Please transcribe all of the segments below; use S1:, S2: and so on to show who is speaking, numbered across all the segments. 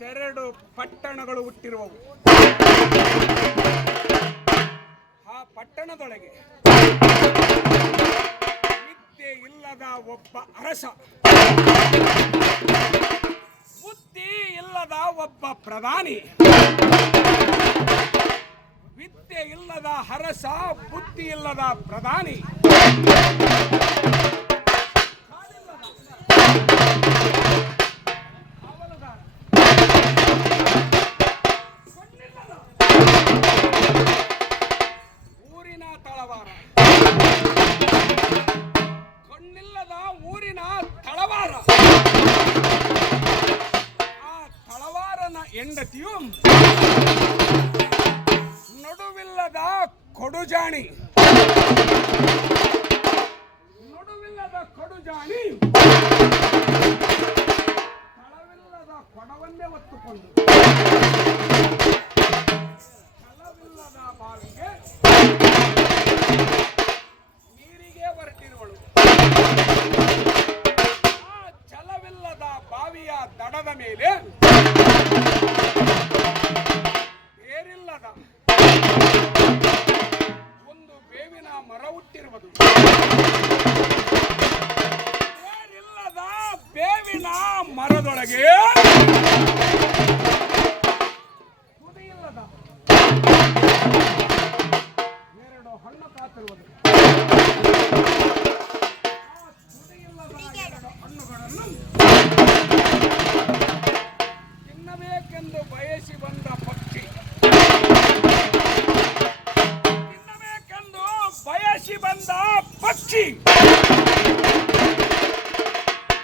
S1: ಮೂವತ್ತೆರಡು ಪಟ್ಟಣಗಳು ಹುಟ್ಟಿರುವವು. ಆ ಪಟ್ಟಣದೊಳಗೆ ನಿದ್ದೆ ಇಲ್ಲದ ಒಬ್ಬ ಅರಸ, ಬುದ್ಧಿ ಇಲ್ಲದ ಒಬ್ಬ ಪ್ರಧಾನಿ, ವಿದ್ಯೆ ಇಲ್ಲದ ಅರಸ, ಬುದ್ಧಿ ಇಲ್ಲದ ಪ್ರಧಾನಿ. ತಳವಾರ. ಕಣ್ಣಿಲ್ಲದ ಊರಿನ ತಳವಾರ. ಆ ತಳವಾರನ ಹೆಂಡತಿಯು ನಡುವಿಲ್ಲದ ಕೊಡುಜಾಣಿ. ನಡುವಿಲ್ಲದ ಕೊಡುಜಾಣಿ. ತಳವಿಲ್ಲದ ಕೊಡವನ್ನೇ ಹೊತ್ತುಕೊಂಡು. ತಳವಿಲ್ಲದ ಬಾವಿಗೆ ದಡದ ಮೇಲೆ ಏರಿಲ್ಲದ ಒಂದು ಬೇವಿನ ಮರ ಹುಟ್ಟಿರುವುದು. ಏರಿಲ್ಲದ ಬೇವಿನ ಮರದೊಳಗೆ ತುದಿಯಿಲ್ಲದ. ಬಯಸಿ ಬಂದ ಪಕ್ಷಿ.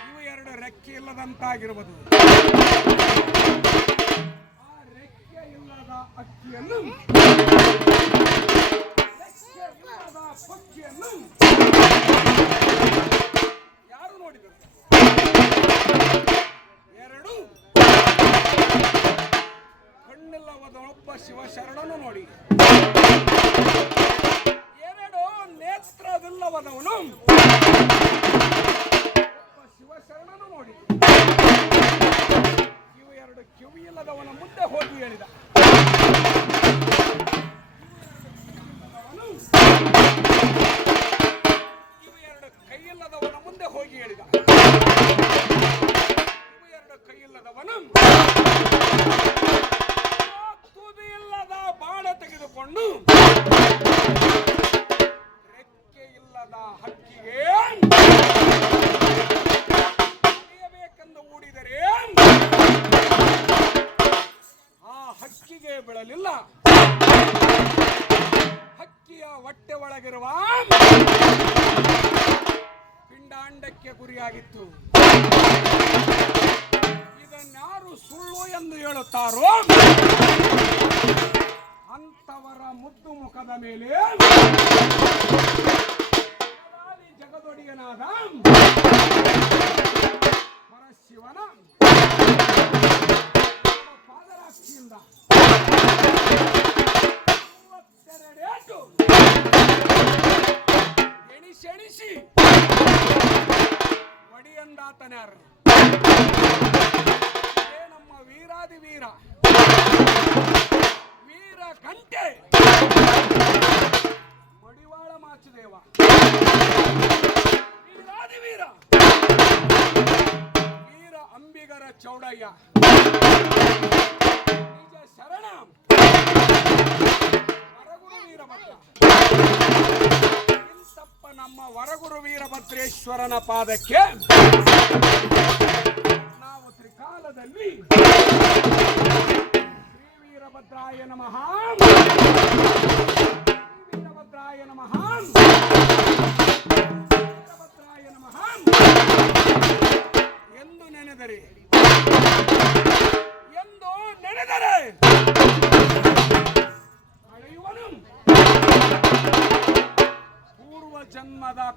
S1: ಇವು ಎರಡು ರೆಕ್ಕೆ ಇಲ್ಲದಂತಾಗಿರುವುದು. ಆ ರೆಕ್ಕೆ ಇಲ್ಲದ ಅಕ್ಕಿಯನ್ನು ಹೋಗಿ ಹೇಳಿದ. ಇವು ಎರಡು ಕೈಯಿಲ್ಲದವನ ಮುಂದೆ ಹೋಗಿ ಹೇಳಿದ. ಇವು ಎರಡು ಕೈಯಿಲ್ಲದವನು ತುದಿಯಿಲ್ಲದ ಬಾಣ ತೆಗೆದುಕೊಂಡು ಒಳಗಿರುವ ಪಿಂಡಾಂಡಕ್ಕೆ ಗುರಿಯಾಗಿತ್ತು. ಇದನ್ನಾರು ಸುಳ್ಳು ಎಂದು ಹೇಳುತ್ತಾರೋ ಅಂತವರ ಮುದ್ದು ಮುಖದ ಮೇಲೆ ಜಗದೊಡೆಯನಾದ ಒಡಿಯಂದಾತನ್ಯಾರು ಏ ನಮ್ಮ ವೀರಾದಿ ವೀರ ವೀರ ಕಂಟೆ ಮಡಿವಾಳ ಮಾಚುದೇವ ವೀರಾದಿ ವೀರ ವೀರ ಅಂಬಿಗರ ಚೌಡಯ್ಯ ನಿಜ ಶರಣ ವರಗುರು ವೀರಭದ್ರ ಇಂತಪ್ಪ ನಮ್ಮ ವರಗುರು ವೀರಭದ್ರೇಶ್ವರನ ಪಾದಕ್ಕೆ ನಾವು ತ್ರಿಕಾಲದಲ್ಲಿ ಶ್ರೀ ವೀರಭದ್ರಾಯ ನಮಃ. ಶ್ರೀ ವೀರಭದ್ರಾಯ ನಮಃ.
S2: દાદા